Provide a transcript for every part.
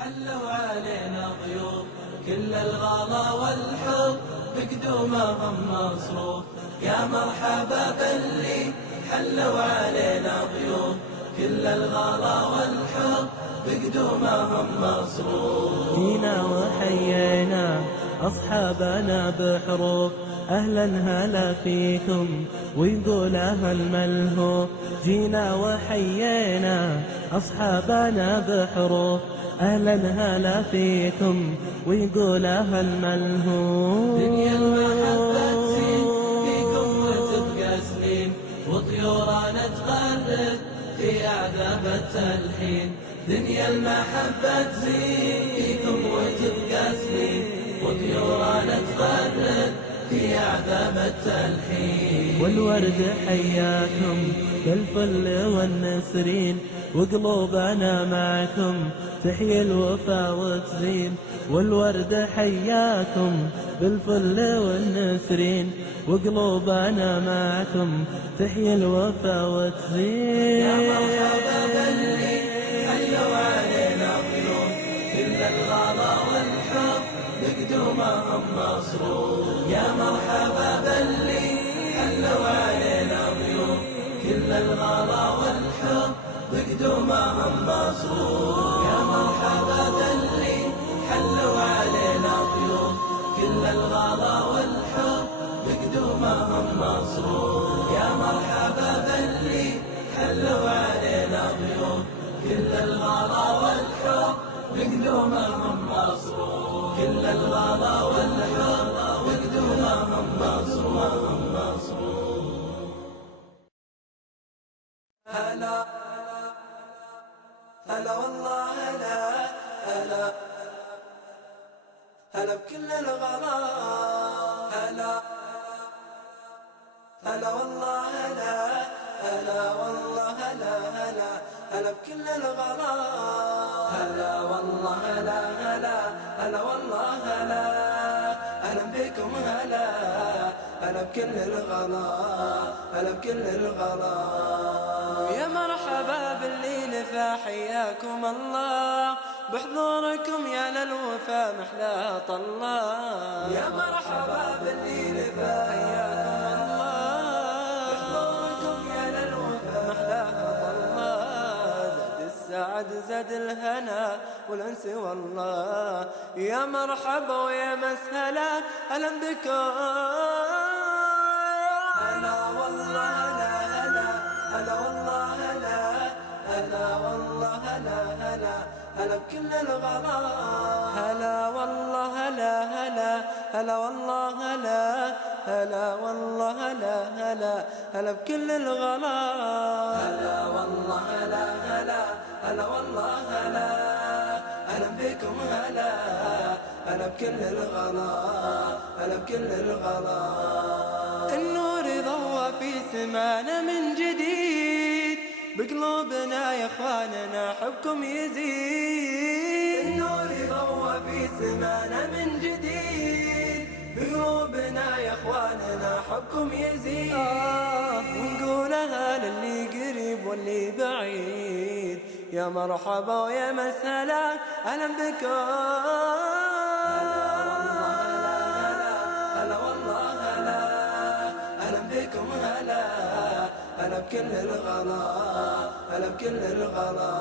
حلوا علينا ضيوف كل الغلا والحب بقدومهم مصروف. يا مرحبا باللي حلوا علينا ضيوف كل الغلا والحب بقدومهم مصروف. جينا وحيينا أصحابنا بحروف أهلا هلا فيكم ويقول أهل ملهوف. جينا وحيينا أصحابنا بحروف أهلا هلا فيكم ويقول أهل ملهوف. دنيا المحبة تزين فيكم وتبقى سنين وطيورنا تغرد في أعذاب التلحين. دنيا المحبة تزين فيكم وتبقى سنين وطيورنا تغرد في أعذاب التلحين. والورد حياكم بالفل والنسرين وقلوبنا معكم تحيي الوفا وتزين. والورد حياكم بالفل والنسرين وقلوبنا معكم تحيي الوفا وتزين. يا مرحبا باللي حلوا علينا ضيوف كل الغلا والحب بقدومهم مصروف. يا مرحبا باللي حلوا علينا ضيوف كل الغلا والحب بقدومهم مصروف. يا مرحبا باللي حلوا علينا ضيوف كل الغلا والحب بقدومهم مصروف. يا مرحبا باللي حلوا علينا ضيوف كل الغلا والحب بقدومهم مصروف. كل الغلا والحب بقدومهم مصروف. هلا هلا والله هلا هلا هلا بكل الغلا. هلا هلا والله هلا هلا والله هلا هلا هلا بكل الغلا. هلا والله هلا هلا هلا والله هلا أهلا بكم هلا هلا بكل الغلا هلا بكل الغلا. يا مرحبا باللي نفى حياكم الله بحضوركم يا للوفا محلا طلّا. يا مرحبا باللي نفى حياكم الله بحضوركم يا للوفا محلا طلّا. زاد السعد زاد الهنا والانس والله. يا مرحبا ويا مسهلا اهلا بكم. هلا والله هلا هلا هلا والله هلا هلا والله هلا هلا هلا بكل الغلا. هلا والله هلا هلا هلا والله هلا هلا والله هلا هلا هلا بكل الغلا. هلا والله هلا هلا هلا والله هلا أهلا بكم هلا هلا بكل الغلا هلا بكل الغلا. النور ضوى في سمانا من جديد بقلوبنا يا اخواننا حبكم يزيد. النور ضوى في سمانا من جديد بقلوبنا يا اخواننا حبكم يزيد. ونقولها للي قريب واللي بعيد يا مرحبا ويا مسهلا اهلا بكم. هلا والله هلا اهلا بكم هلا هلا بكل الغلا هلا بكل الغلا.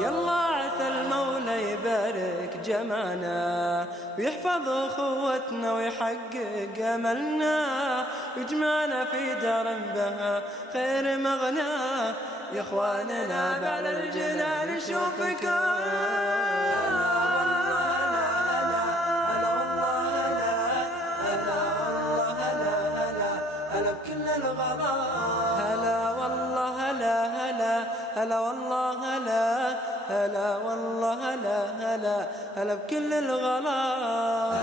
يلا عسى المولى يبارك جمعنا ويحفظ اخوتنا ويحقق املنا ويجمعنا في دار بها خير مغنى. يا اخواننا بعد الجنان نشوفكم. هلا بكل الغلا. هلا والله هلا هلا هلا والله هلا هلا والله هلا هلا هلا بكل الغلا.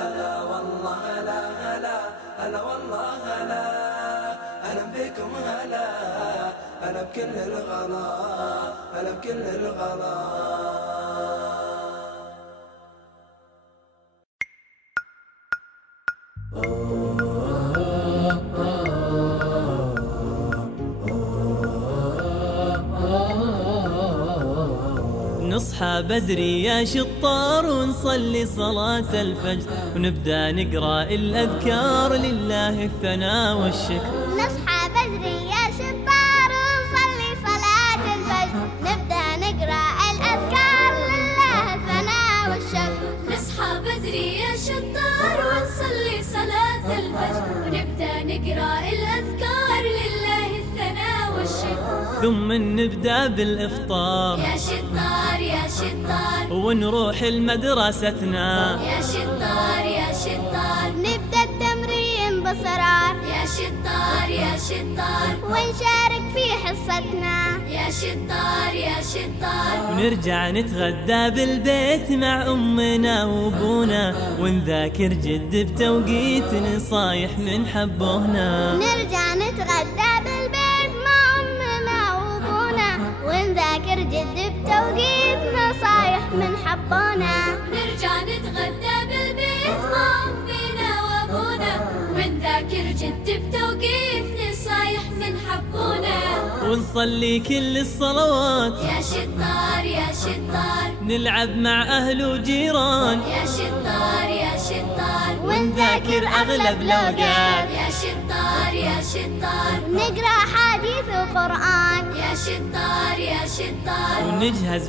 هلا والله هلا هلا هلا والله هلا أهلا بكم هلا هلا بكل الغلا هلا بكل الغلا. نصحى بدري يا شطار ونصلي صلاة الفجر، ونبدأ نقرأ الأذكار لله الثناء والشكر. نصحى بدري يا شطار ونصلي صلاة الفجر، نبدأ نقرأ الأذكار لله الثناء والشكر. نصحى بدري يا شطار ونصلي صلاة الفجر، ونبدأ نقرأ الأذكار لله الثناء والشكر. ثم نبدأ بالإفطار يا شطار يا شطار، ونروح لمدرستنا. يا شطار يا شطار، نبدأ التمرين بإصرار. يا شطار يا شطار، ونشارك في حصتنا. يا شطار يا شطار، ونرجع نتغدى بالبيت مع أمنا وأبونا، ونذاكر جد بتوقيت نصايح من حبونا. نرجع نتغدى بالبيت مع أمنا وأبونا، ونذاكر جد بتوقيت نصايح من حبونا. نرجع نتغدى بالبيت مع أمنا وأبونا، ونذاكر جد بتوقيت نصايح من حبونا. ونصلي كل الصلوات. يا شطار يا شطار، نلعب مع أهل وجيران. يا شطار يا شطار، ونذاكر أغلب الأوقات. يا شطار يا شطار، نقرأ حديث وقرآن. يا شطار يا شطار، ونجهز